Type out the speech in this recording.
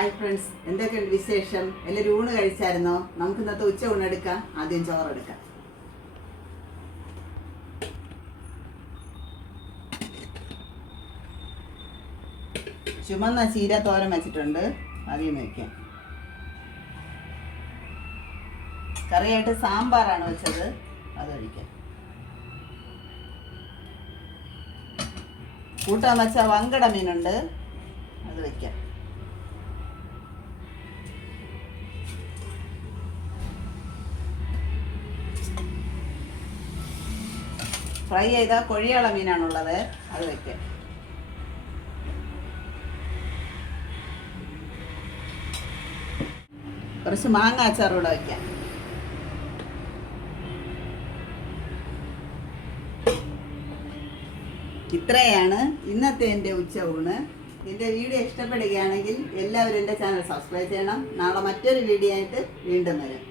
Hi friends, എന്തൊക്കെയുണ്ട് വിശേഷം? എല്ലാവരും ഊണ് കഴിച്ചായിരുന്നോ? നമുക്ക് ഇന്നത്തെ ഉച്ച ഊണെടുക്കാം. ആദ്യം ചോറെടുക്കാം. ചുമന്ന ചീര തോരൻ വെച്ചിട്ടുണ്ട്, ആദ്യം വയ്ക്കാം. കറിയായിട്ട് സാമ്പാറാണ് വെച്ചത്, അതൊഴിക്കാം. കൂട്ടാൻ വെച്ച വങ്കട മീനുണ്ട്, അത് വയ്ക്കാം. ഫ്രൈ ചെയ്ത കൊഴിയാള മീനാണുള്ളത്, അത് വയ്ക്കാം. കുറച്ച് മാങ്ങ അച്ചാർ കൂടെ വയ്ക്കാം. ഇത്രയാണ് ഇന്നത്തെ എൻ്റെ ഉച്ച ഊണ്. എൻ്റെ വീഡിയോ ഇഷ്ടപ്പെടുകയാണെങ്കിൽ എല്ലാവരും എൻ്റെ ചാനൽ സബ്സ്ക്രൈബ് ചെയ്യണം. നാളെ മറ്റൊരു വീഡിയോ ആയിട്ട് വീണ്ടും വരാം.